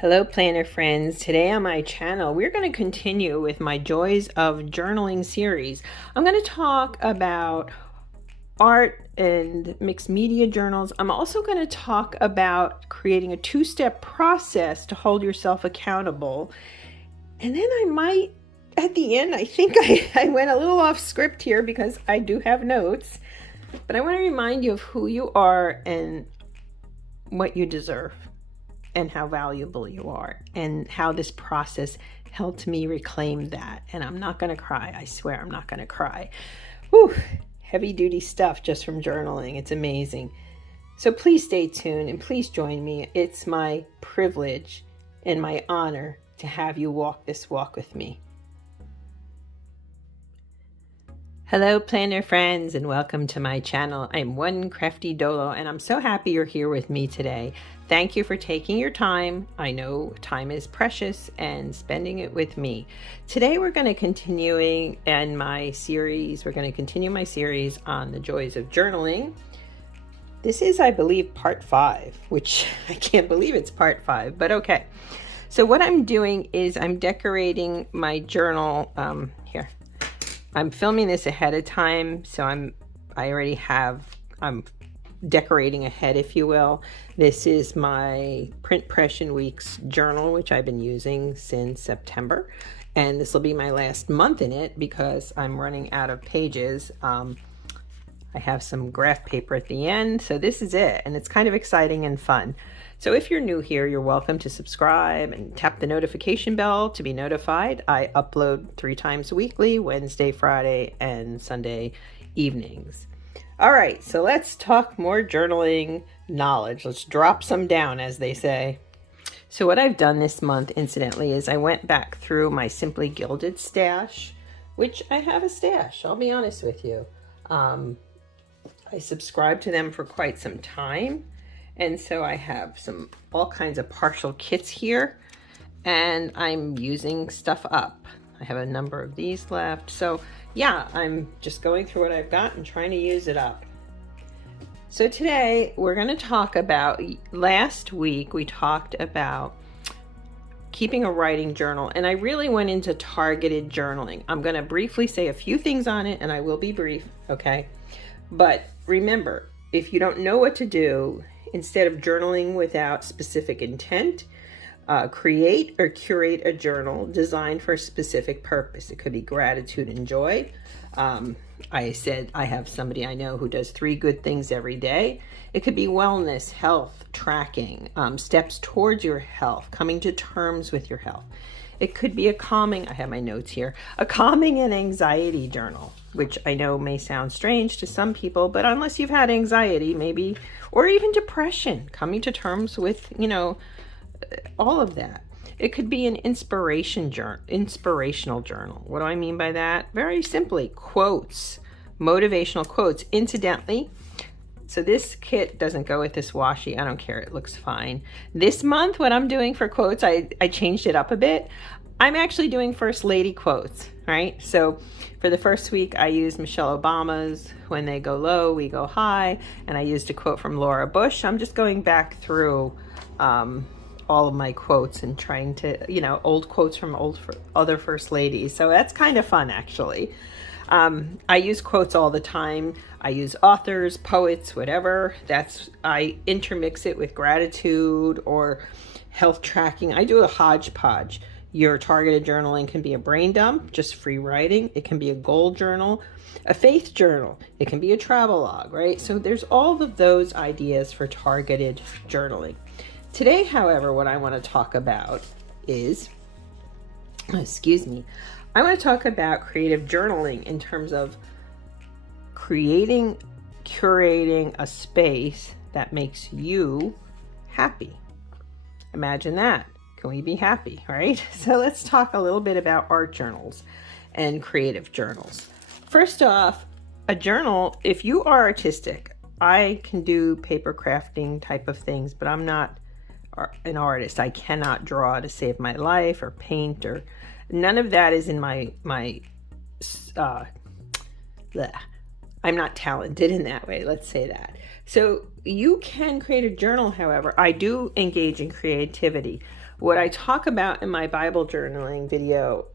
Hello planner friends. Today on my channel we're going to continue with my Joys of Journaling series. I'm going to talk about art and mixed media journals. I'm also going to talk about creating a two-step process to hold yourself accountable. And then I might, at the end, I think I went a little off script here because I do have notes, but I want to remind you of who you are and what you deserve, and how valuable you are, and how this process helped me reclaim that. And I'm not going to cry. I swear I'm not going to cry. Whew, heavy duty stuff just from journaling. It's amazing. So please stay tuned and please join me. It's my privilege and my honor to have you walk this walk with me. Hello planner friends, and welcome to my channel. I'm One Crafty Dolo, and I'm so happy you're here with me today. Thank you for taking your time. I know time is precious, and spending it with me. Today we're going to continue my series on the joys of journaling. This is, I believe, part 5, which I can't believe it's part 5, but okay. So what I'm doing is I'm decorating my journal here. I'm filming this ahead of time, so I'm decorating ahead, if you will. This is my Print Impression Weeks journal, which I've been using since September, and this will be my last month in it because I'm running out of pages. I have some graph paper at the end, so this is it, and it's kind of exciting and fun. So if you're new here, you're welcome to subscribe and tap the notification bell to be notified. I upload 3 times weekly, Wednesday, Friday, and Sunday evenings. All right, so let's talk more journaling knowledge. Let's drop some down, as they say. So what I've done this month, incidentally, is I went back through my Simply Gilded stash, which I have a stash, I'll be honest with you. I subscribed to them for quite some time. And so I have all kinds of partial kits here, and I'm using stuff up. I have a number of these left. So yeah, I'm just going through what I've got and trying to use it up. So today we're going to talk about, last week we talked about keeping a writing journal, and I really went into targeted journaling. I'm going to briefly say a few things on it, and I will be brief, okay? But remember, if you don't know what to do, instead of journaling without specific intent, create or curate a journal designed for a specific purpose. It could be gratitude and joy. I said I have somebody I know who does 3 good things every day. It could be wellness, health, tracking, steps towards your health, coming to terms with your health. It could be a calming, I have my notes here, a calming and anxiety journal, which I know may sound strange to some people, but unless you've had anxiety, maybe, or even depression, coming to terms with, all of that. It could be an inspirational journal. What do I mean by that? Very simply, quotes, motivational quotes. Incidentally, so this kit doesn't go with this washi. I don't care. It looks fine. This month, what I'm doing for quotes, I changed it up a bit. I'm actually doing First Lady quotes, right? So for the first week, I used Michelle Obama's, "When they go low, we go high." And I used a quote from Laura Bush. I'm just going back through all of my quotes and trying to, old quotes from other First Ladies. So that's kind of fun, actually. I use quotes all the time. I use authors, poets, whatever. I intermix it with gratitude or health tracking. I do a hodgepodge. Your targeted journaling can be a brain dump, just free writing. It can be a goal journal, a faith journal. It can be a travel log, right? So there's all of those ideas for targeted journaling. Today, however, what I want to talk about is, I want to talk about creative journaling in terms of curating a space that makes you happy. Imagine that. Can we be happy, right? So let's talk a little bit about art journals and creative journals. First off, a journal, if you are artistic, I can do paper crafting type of things, but I'm not an artist. I cannot draw to save my life or paint, or none of that is in my I'm not talented in that way, let's say that. So you can create a journal, however. I do engage in creativity. What I talk about in my Bible journaling video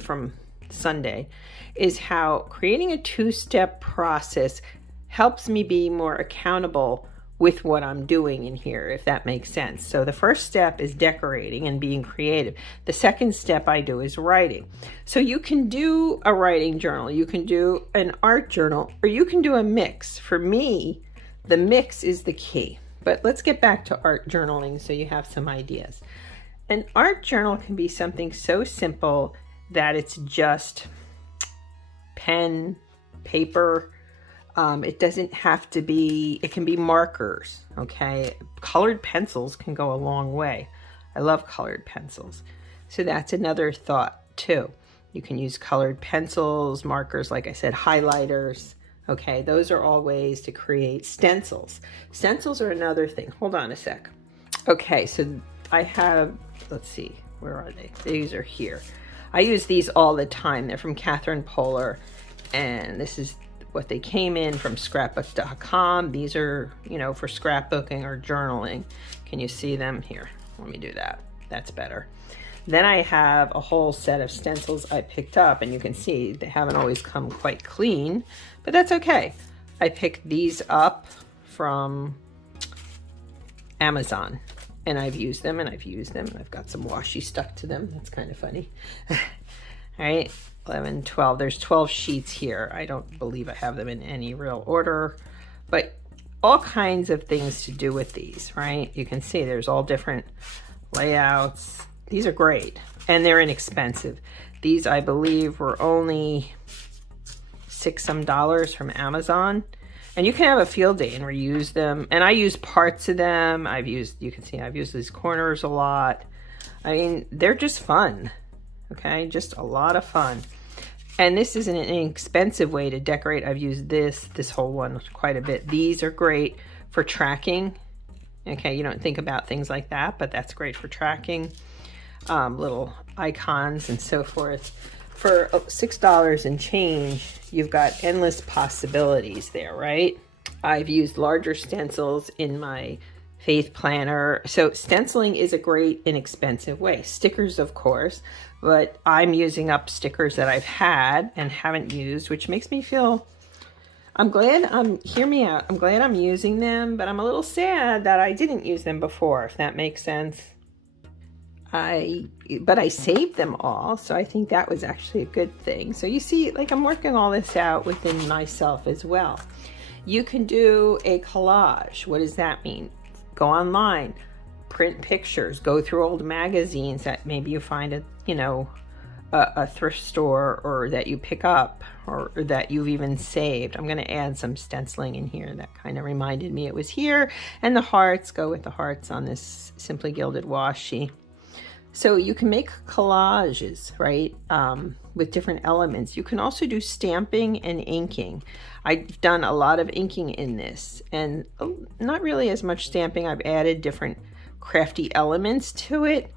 from Sunday is how creating a two-step process helps me be more accountable with what I'm doing in here, if that makes sense. So the first step is decorating and being creative. The second step I do is writing. So you can do a writing journal, you can do an art journal, or you can do a mix. For me, the mix is the key. But let's get back to art journaling so you have some ideas. An art journal can be something so simple that it's just pen, paper. It doesn't have to be, it can be markers, okay? Colored pencils can go a long way. I love colored pencils. So that's another thought too. You can use colored pencils, markers, like I said, highlighters, okay? Those are all ways to create stencils. Stencils are another thing. Hold on a sec. Okay, so I have, let's see, where are they? These are here. I use these all the time. They're from Catherine Polar, and this is what they came in from scrapbook.com. These are, you know, for scrapbooking or journaling. Can you see them? Here, let me do that. That's better. Then I have a whole set of stencils I picked up, and you can see they haven't always come quite clean, but that's okay. I picked these up from Amazon, and I've used them, and I've got some washi stuck to them. That's kind of funny. All right. 11, 12, there's 12 sheets here. I don't believe I have them in any real order, but all kinds of things to do with these, right? You can see there's all different layouts. These are great, and they're inexpensive. These, I believe, were only $6 some from Amazon, and you can have a field day and reuse them. And I use parts of them. You can see I've used these corners a lot. I mean, they're just fun. Okay, just a lot of fun. And this is an inexpensive way to decorate. I've used this whole one quite a bit. These are great for tracking. Okay, you don't think about things like that, but that's great for tracking. Little icons and so forth. For $6 and change, you've got endless possibilities there, right? I've used larger stencils in my faith planner. So stenciling is a great inexpensive way. Stickers, of course, but I'm using up stickers that I've had and haven't used, which makes me feel, hear me out, I'm glad I'm using them, but I'm a little sad that I didn't use them before, if that makes sense. But I saved them all, so I think that was actually a good thing. So you see, like, I'm working all this out within myself as well. You can do a collage. What does that mean? Go online, print pictures, go through old magazines that maybe you find at, you know, a thrift store, or that you pick up, or that you've even saved. I'm going to add some stenciling in here that kind of reminded me it was here. And the hearts, go with the hearts on this Simply Gilded washi. So you can make collages, right, with different elements. You can also do stamping and inking. I've done a lot of inking in this, and not really as much stamping. I've added different crafty elements to it.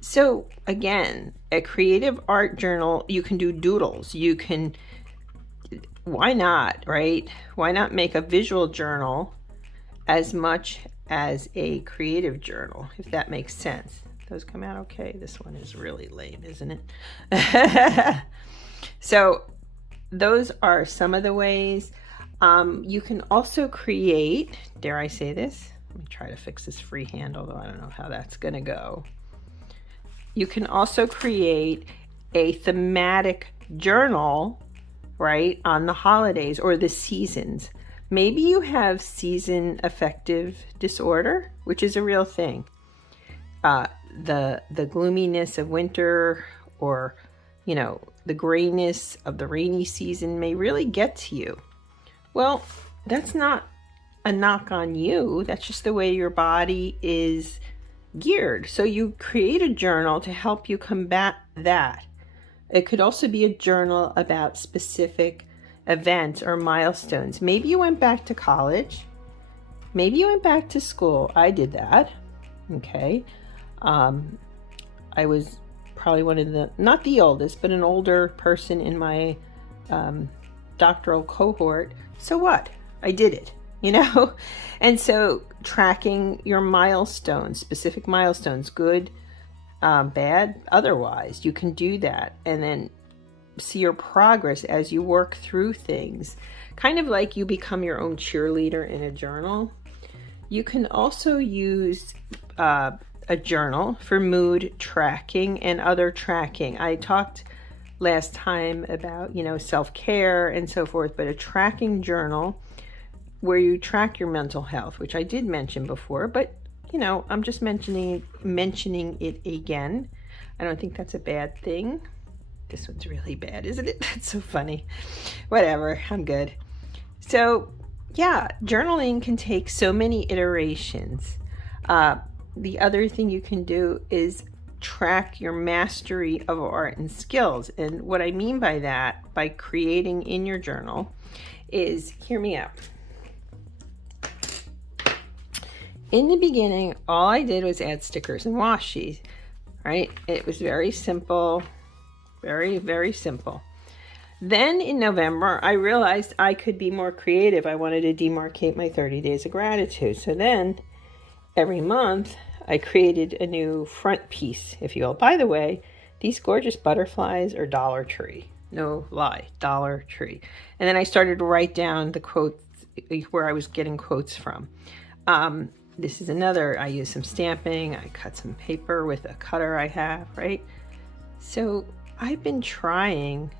So again, a creative art journal, you can do doodles. You can, why not, right? Why not make a visual journal as much as a creative journal, if that makes sense? Those come out okay. This one is really lame, isn't it? So those are some of the ways. You can also create, dare I say this? Let me try to fix this freehand, although I don't know how that's going to go. You can also create a thematic journal, right, on the holidays or the seasons. Maybe you have season affective disorder, which is a real thing. The gloominess of winter, or, you know, the grayness of the rainy season may really get to you. Well, that's not a knock on you. That's just the way your body is geared. So you create a journal to help you combat that. It could also be a journal about specific events or milestones. Maybe you went back to college. Maybe you went back to school. I did that. Okay. I was probably one of the, not the oldest, but an older person in my doctoral cohort. So what? I did it, you know? And so tracking your milestones, specific milestones, good, bad otherwise. You can do that and then see your progress as you work through things. Kind of like you become your own cheerleader in a journal. You can also use a journal for mood tracking and other tracking. I talked last time about, self-care and so forth, but a tracking journal where you track your mental health, which I did mention before, but I'm just mentioning it again. I don't think that's a bad thing. This one's really bad, isn't it? That's so funny. Whatever, I'm good. So yeah, journaling can take so many iterations. The other thing you can do is track your mastery of art and skills. And what I mean by that, by creating in your journal, is, hear me out. In the beginning, all I did was add stickers and washi, right? It was very simple, very, very simple. Then in November, I realized I could be more creative. I wanted to demarcate my 30 days of gratitude. So then every month, I created a new front piece, if you will. By the way, these gorgeous butterflies are Dollar Tree. No lie, Dollar Tree. And then I started to write down the quotes where I was getting quotes from. This is another, I used some stamping. I cut some paper with a cutter I have, right? So I've been trying,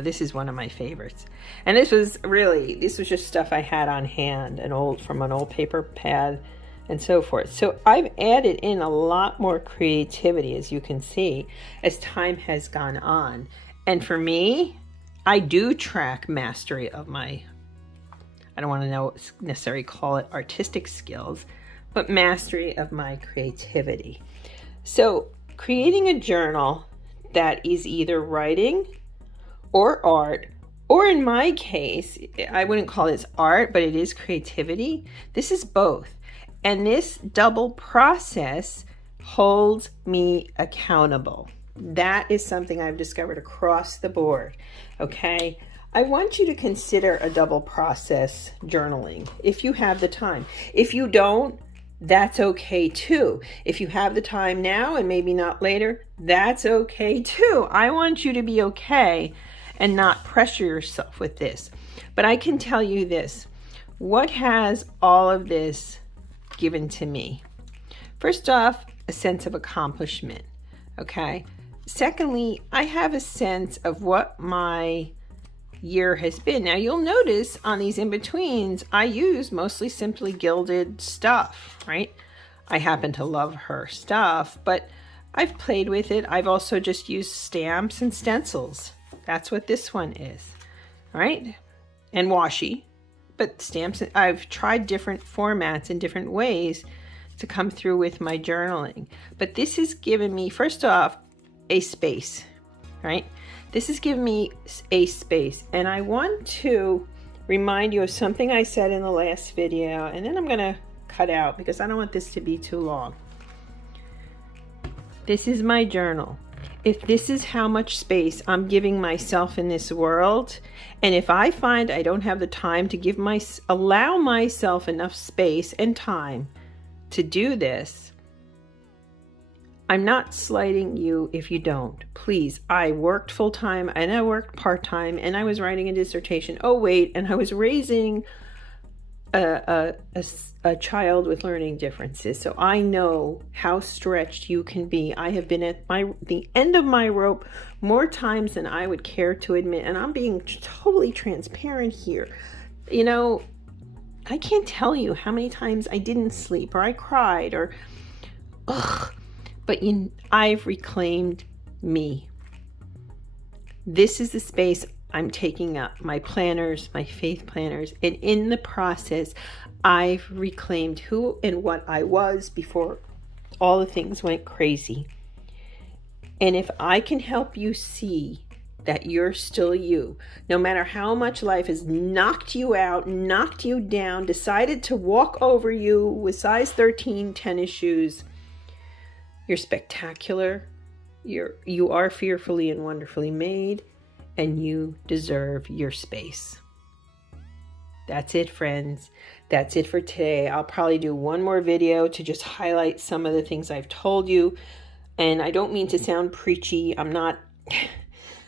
this is one of my favorites. And this was just stuff I had on hand, from an old paper pad and so forth. So I've added in a lot more creativity, as you can see, as time has gone on. And for me, I do track mastery of my, I don't want to necessarily call it artistic skills, but mastery of my creativity. So creating a journal that is either writing or art, or in my case, I wouldn't call this art, but it is creativity. This is both. And this double process holds me accountable. That is something I've discovered across the board, okay? I want you to consider a double process journaling if you have the time. If you don't, that's okay too. If you have the time now and maybe not later, that's okay too. I want you to be okay and not pressure yourself with this. But I can tell you this, what has all of this given to me? First off, a sense of accomplishment, okay? Secondly, I have a sense of what my year has been. Now you'll notice on these in-betweens, I use mostly simply gilded stuff, right? I happen to love her stuff, but I've played with it. I've also just used stamps and stencils. That's what this one is, right? And washi, but stamps. I've tried different formats and different ways to come through with my journaling. But this has given me, first off, a space, right? This has given me a space, and I want to remind you of something I said in the last video, and then I'm going to cut out because I don't want this to be too long. This is my journal. If this is how much space I'm giving myself in this world, and if I find I don't have the time to allow myself enough space and time to do this, I'm not slighting you if you don't. Please, I worked full-time and I worked part-time and I was writing a dissertation. Oh wait, and I was raising a child with learning differences. So I know how stretched you can be. I have been at the end of my rope more times than I would care to admit, and I'm being totally transparent here. I can't tell you how many times I didn't sleep or I cried or but I've reclaimed me. This is the space I'm taking up, my planners, my faith planners, and in the process, I've reclaimed who and what I was before all the things went crazy. And if I can help you see that you're still you, no matter how much life has knocked you out, knocked you down, decided to walk over you with size 13 tennis shoes, you're spectacular, you are fearfully and wonderfully made, and you deserve your space. That's it, friends. That's it for today. I'll probably do one more video to just highlight some of the things I've told you And I don't mean to sound preachy. I'm not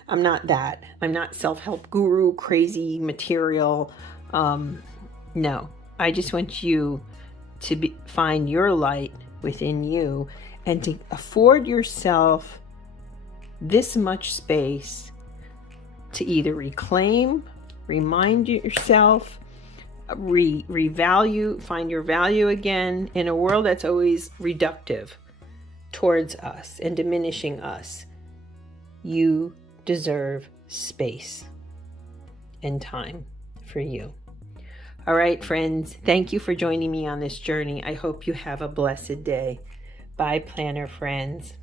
that. I'm not self-help guru, crazy material. No, I just want you to find your light within you and to afford yourself this much space to either reclaim, remind yourself, revalue, find your value again in a world that's always reductive towards us and diminishing us. You deserve space and time for you. All right, friends, thank you for joining me on this journey. I hope you have a blessed day. Bye, planner friends.